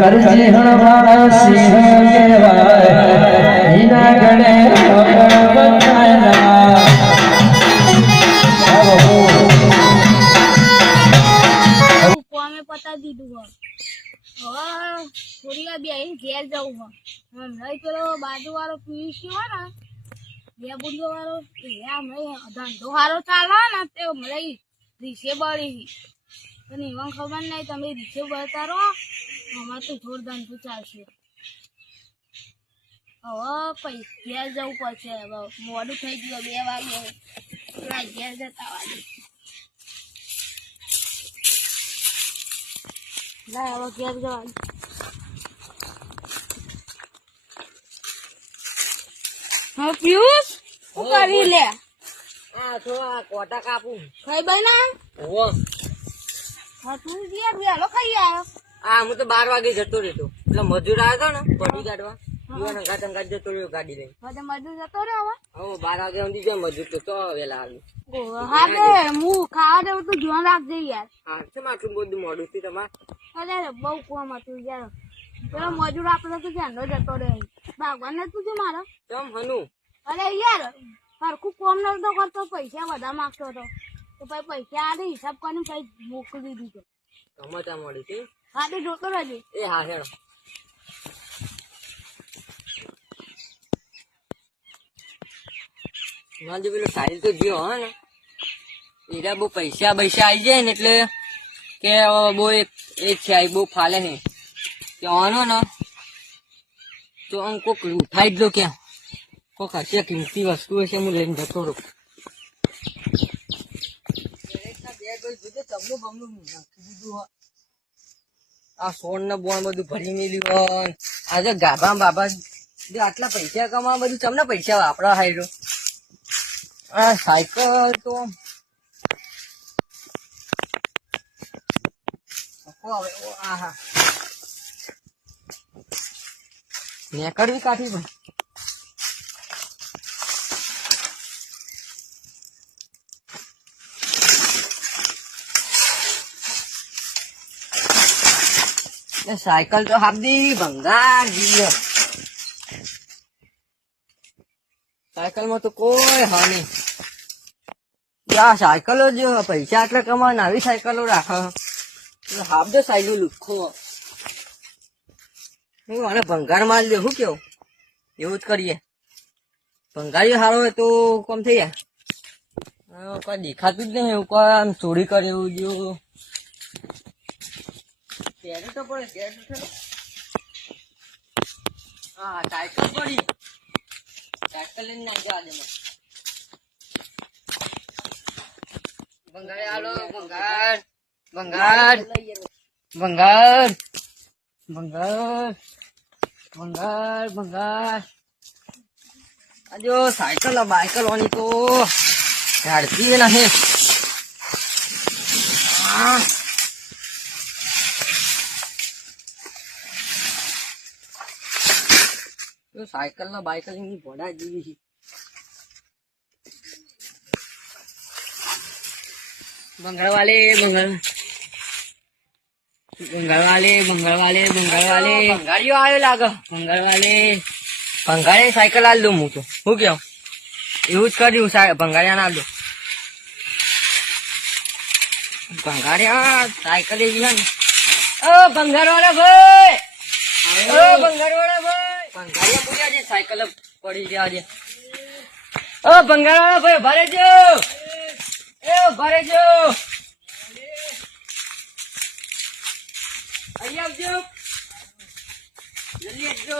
કરજી હણવાળા સિંહ કહેવાય ઈના ગણે બતાના કોમે પતાવી દીધું હવે થોડી વાર બેહીને ઘેર જવું હમણાં પેલો બાજુ વાળો પિયુષ હોય ને બે બુંદો વાળો હમણાં ધંધો સારો ચાલે ને તે હમણાં રીસે બળી પણ એમાં ખબર નહીં તમે રીસે બળતા રહો અમારે તો જોર ધંધો ચાલશે હવે ઘેર જવું પડશે હવે મોડું થઈ ગયું 2 વાગે ઘેર જતા વાગે ના હવે ઘેર જવાનું હા પિયુષ શું કરી લે આ તો આ કોટા કાપું ખાઈ બના ઓહો હા તું ઘેર વેલો ખાઈ આવ્યો આ હું તો 12 વાગે જતો રહેતો એટલે મજૂર આવ્યો હતો ને પડી કાઢવા યુવાન અંગાત જતો રહ્યો ગાડી લઈને હવે મજૂર જતો રહ્યો હવે 12 વાગે સુધી જાય મજૂર તો વેલા આવ્યું હા તે હું ખાવા દેવું તું ધ્યાન રાખજે યાર હા છે આટલું બધું મોડું થયું તમારે અરે બહુ કોમ હતું યાર પેલો મજૂર આપડે તો ધ્યાન જતો રહે ભગવાન ને તું છે મારો કેમ હનુ અરે યાર હરખું કોમ નતો કરતો પૈસા બધા માંગતો હતો તો પછી પૈસા આને હિસાબ કરીને પછી મોકલી દીધું સમાચાર મળી છે હા તે જોતો રહેજે એ હા હેડો મારે પેલું સાહિલ તો ગયો હા ને એરા બહુ પૈસા આવી જાય ને એટલે કે બહુ એ છે બહુ ફાલે છે કે આનો ને તો આમ કોક ઉઠાઈ જ દો ક્યાં કોક હશે કિંમતી વસ્તુ હશે હું લઈને જતો રહું આ સોન ને બોન બધું ભરી મેલ્યું આજે ગાભા બાબા આટલા પૈસા કમા બધું તમને પૈસા વાપરા હાયરો આ સાયકલ તો આહા નેકડવી કાઠી પણ સાયકલ તો હાબદી ભંગાર જીવ સાયકલ માં તો કોઈ હાની આ સાયકલો જ પૈસા આટલા કમાવા આવી સાયકલો રાખે હાબદો સાયકલ લુખો મને ભંગાર માલ દે શું કેવું એવું જ કરીએ ભંગારી સારો હોય તો કોમ થઈ જાય કોઈ દેખાતું જ નહીં એવું કોઈ આમ ચોરી કરે એવું જેવું તો પડે હા સાયકલ પડી સાયકલ લઈને ના જવા દે ભંગાર આલો ભંગાર ભંગાર ભંગાર ભંગાર ભંગાર ભંગાર આજો સાયકલ બાયકલ વાની તો ઝાડતી નહીં સાયકલ ના બાયકલ ની ઘોડા જેવી છે બંગાળ વાલે ભંગારીઓ આવ્યો લાગે ભંગારે સાયકલ આલ દઉં હું તો શું કેવું એવું જ કર્યું ભંગારિયા ના દો ભંગારિયા સાયકલ એવી છે ને ભંગાર વાળા ભાઈ ભંગારિયા પૂછ્યા છે સાયકલ પડી ગયા છે ભંગાર વાળા ભાઈ ભરે જો ભરે જો અહીં આવજો જલ્દી આવજો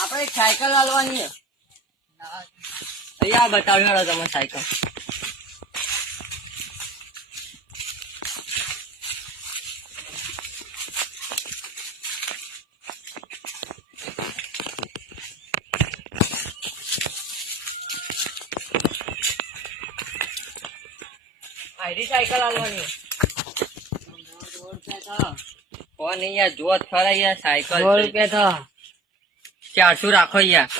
આપણે સાયકલ હાલવાની અહીંયા બતાવ્યો તમે સાયકલ આઈડી સાયકલ હાલવાની કોણ યાર જોત ખરા યાર સાયકલ 100 રૂપિયા 400 રાખો યાર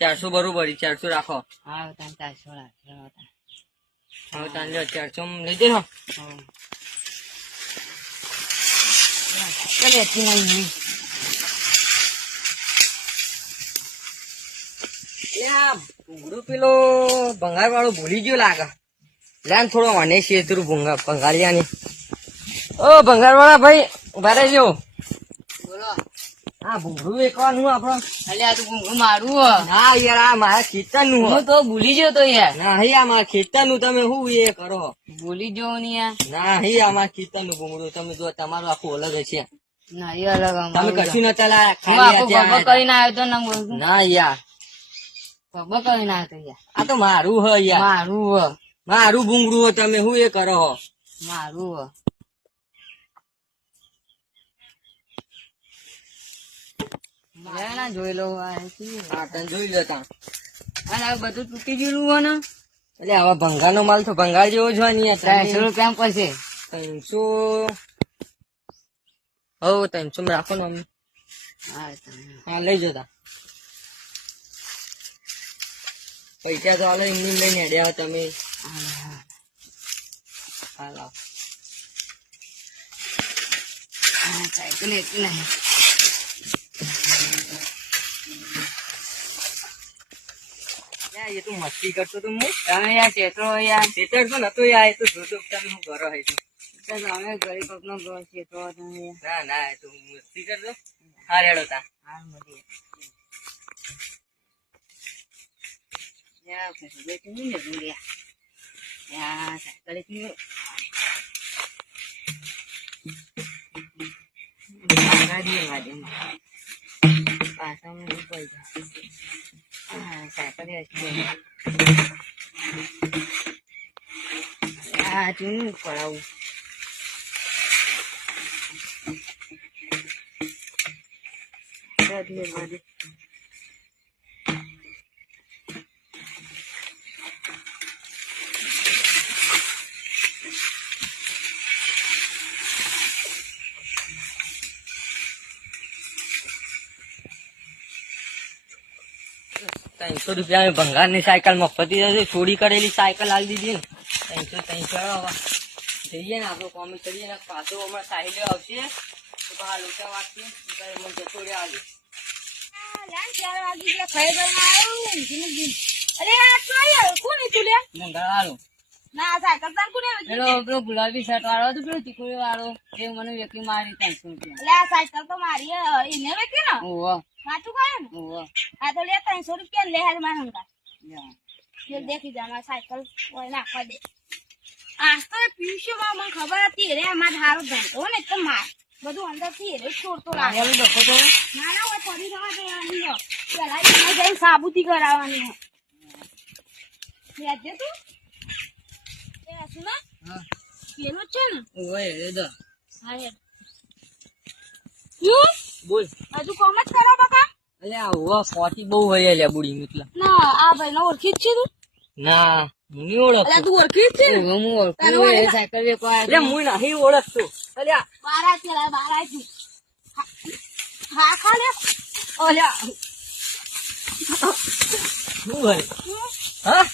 400 બરોબર 400 રાખો હા તમે 400 રાખો હવે તાન લ્યો 400 લઈ જજો ચાલ એથી નહીં ભૂંગળું પેલો ભંગાર વાળો ભૂલી ગયો લાગે લેન થોડો મને શેતરું ભંગારિયા ની ઓ ભંગાર વાળા ભાઈ ઉભા રહેજો બોલો હા ભૂંગળું વેચવાનું આપડે અલ્યા તું ઘૂંઘું મારું હો. હા યાર આ મારા ખેતર નું હું તો ભૂલી ગયો તો યાર. નહીં આ મારા ખેતર નું તમે શું એ કરો ભૂલી ગયો ને યાર. નહીં આ મારા ખેતર નું ભૂંગળું તમે જો તમારું આખું અલગ હશે ના એ અલગ તમે અમારું કશું નતા લાયા હું ખાલી આખું આ ગબ્બર ત્યાં કરીને આવ્યો તો ના બોલતું. ના યાર ગબ્બર કરીને આવ્યો તો યાર. આ તો મારું હ યાર મારું હો. મારું ભૂંગળું હો તમે શું એ કરો હો મારું હો. લે ના જોઈ લો આ શું? હા તને જોઈ લેતા અને આ બધું તૂટી ગયેલું હો ને. એટલે હવે ભંગાર નો માલ તો ભંગાર જેવો જ હોય ને યાર 300 રૂપિયા પડશે. 300 હો 300 માં રાખો ને અમે હા તમે. હા લઈ જતા પૈસા તો હાલો એમની લઈને હેડ્યા તમે હા લાવ હા, સાયકલ એટલી નહીં. યાર એ તો મસ્તી કરતો તો હું તમે યાર ચેતરો યાર. ખેતર તો નતો યાર એ તો જોતો તમે શું કરો હે તો. તો તમે ગરીબ કોકનો ચેતરો તમે યાર. ના ના એ તો મસ્તી કરતો હા રેડો તા હાલ મળીએ. યાર પછી બેઠી નહીં ને ભૂલ્યા. યાર સાયકલ એટલી ભાગા દઈએ ગાડીમાં. પાછા મને પૈસા. હા સાયકલ એટલી. હા તું પડાવું. ₹300 ભંગાર ની સાયકલ મફતી જશે ચોરી કરેલી સાયકલ આલી દીધી ને 300 જઈએ ને આપડે કોમેન્ટ કરીએ ને પાછો હમણાં સાહિલે આવશે તો પાછા લોચા વાગશે મને જતો રે આજે મંગળવારો પેલો પેલો ગુલાબી શર્ટ વાળો હતો પેલો ચીકુડી વાળો એ મને વેકલી મારી 300 રૂપિયા ઓહો ઓહો દેખી જા મારી સાયકલ નાખવા દે. આજ તો પીયુષમાં મને ખબર હતી રે અમારે હારો ધંધો ને તો માર બધું અંદર થી રે છોડતો લાગે. નારિયેળ ડખો તો ના ના હોય થોડી જવા દેવાની હો. પેલા એને જઈને સાબુથી કરાવવાની હો. યાદ છે તું એ હસુ ના હા પેલો જ છે ને. ઓય એ દો હા યાર યુ બોલ હજુ કોમ જ કરો બકા. અલે આ હોવા ફોટી બહુ હોય લે બુડી એટલે ના આ ભાઈ નો ઓળખી જ છે તું. ના હું નહીં ઓળખતો અલ્યા તું ઓળખી જ છે ને. હું ઓળખું એ સાયકલ વેચવા એટલે હું નહીં ઓળખતો અલ્યા બારા ચલા બારા તું હા ખા લે. અલ્યા શું કરે હા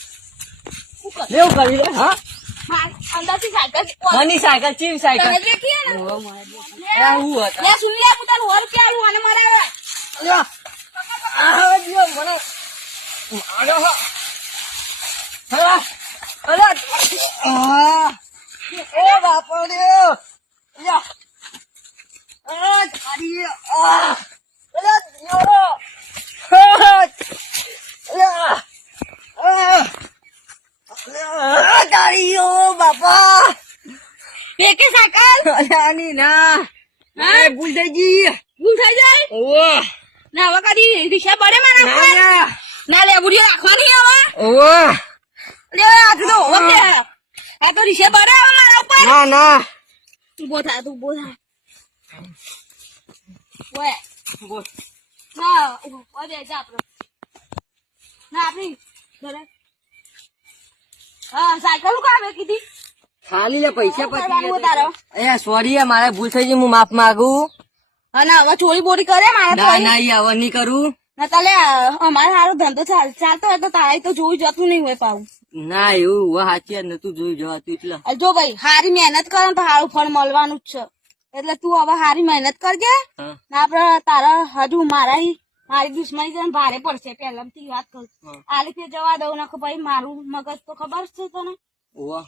શું કર લેવું કરી લે હા હા અંદરથી સાયકલ માની સાયકલ ચીમ સાયકલ તને દેખીએ ને. ઓહો મારે હું હતા લે સુન લે હું તારું ઓર કે આલું અને મારે અલ્યા આ દિયો મને મારો હો અલ્યા અલ્યા એ બાપો રે અલ્યા આ તારી આ અલ્યા દિયો અલ્યા અલ્યા તારીઓ બાપા પેકે સાયકલ અલ્યાની ના ના ભૂલ થઈ ગઈ ભૂલ થઈ જાય ઓહ ના હવે કદી રિક્ષા પડે મારા ના ના ના લે બુડીઓ રાખવાની હવે ઓહ લે આ તો ઓકે આ તો રિક્ષા પડે હવે મારા ઉપર ના ના ઉભો થા તું ઉભો થા ઓય બોલ ના ઉભો દે જા આપણો ના આપણી ઘરે હા સાયકલ કામે કીધી ખાલી લે પૈસા કરવાનું તારો એ સોરી મારે ભૂલ થઈ ગઈ હું માફ માંગુ અને હવે ચોરી બોરી કરે મારા ના ના ઈ હવે નહીં કરું ના તાલે અમારે સારો ધંધો ચાલતો હોય તો તારે તો જોઈ જતું નહીં હોય પાવું. ના એવું સાચી જ નતું જોયું જવાતું એટલે જો ભાઈ હારી મહેનત કરે ને તો સારું ફળ મળવાનું જ છે. એટલે તું હવે સારી મહેનત કરજે હા ને આપડે તારા હજુ મારી દુશ્મની છે ને ભારે પડશે પહેલાથી વાત કરું હા. આ રીતે જવા દઉં નાખો ભાઈ મારું મગજ તો ખબર જ છે તને ઓવા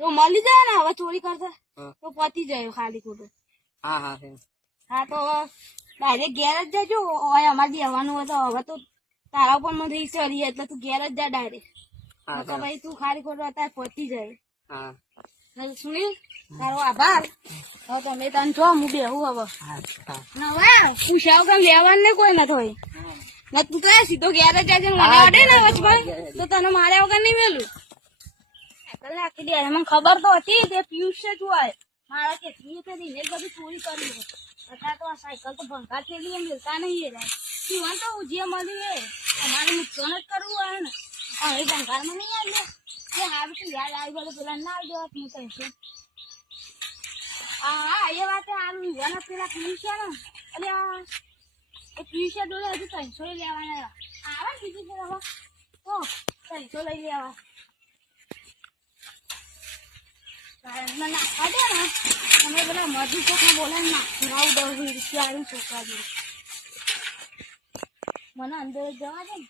તો મળી જાય ને હવે ચોરી કરશે હા તો પતી જાય ખાલી ખોટું હા હા હા તો ડાયરેક્ટ ઘેર જ જજો હવે અમારે બેવાનું હોય તો હવે તો તારા ઉપર મને રીસ ચડી એટલે તું ઘેર જ જા ડાયરેક્ટ હા તો ભાઈ તું ખાલી ખોટું અત્યારે પતી જાય હા સુનિલ તારો આભાર હવે તમે તને છો હું બેહું હવે હા નવા તું શાવ કામ લેવાનું ને કોઈ નથી હોય ને તું તો સીધો ઘેર જ જાય મને અડે ને વચમાં તો તને મારે વગર નહીં મેલું સાયકલ નાખી દે મને ખબર તો હતી તે પિયુષ છે તું આય મારા કે કરીને બધું ચોરી કરી અત્યારે તો આ સાયકલ તો ભંગાર થયેલી એમ મિલતા નહીં યાર પીવાનું તો જે મળ્યું એ અમારે નુકસાન જ કરવું હોય ને હવે ભંગારમાં નહીં આવી એ હારું તું યાદ આવી ગયો પેલા ના આવી જવા હું કહીશું હા એ વાત સારું યુવાના પેલા પિયુષ છે ને એટલે એ પિયુષ ડોલે હજુ 300 લેવાના આવે ને બીજું ફેર હવે તો 300 લઈ લેવા મને નાખવા દે ને તમે પેલા મધુ ચોકને બોલાવીને નાખી 10 રૂપિયા છોકરા જોડે મને અંદર જ જવા દે ને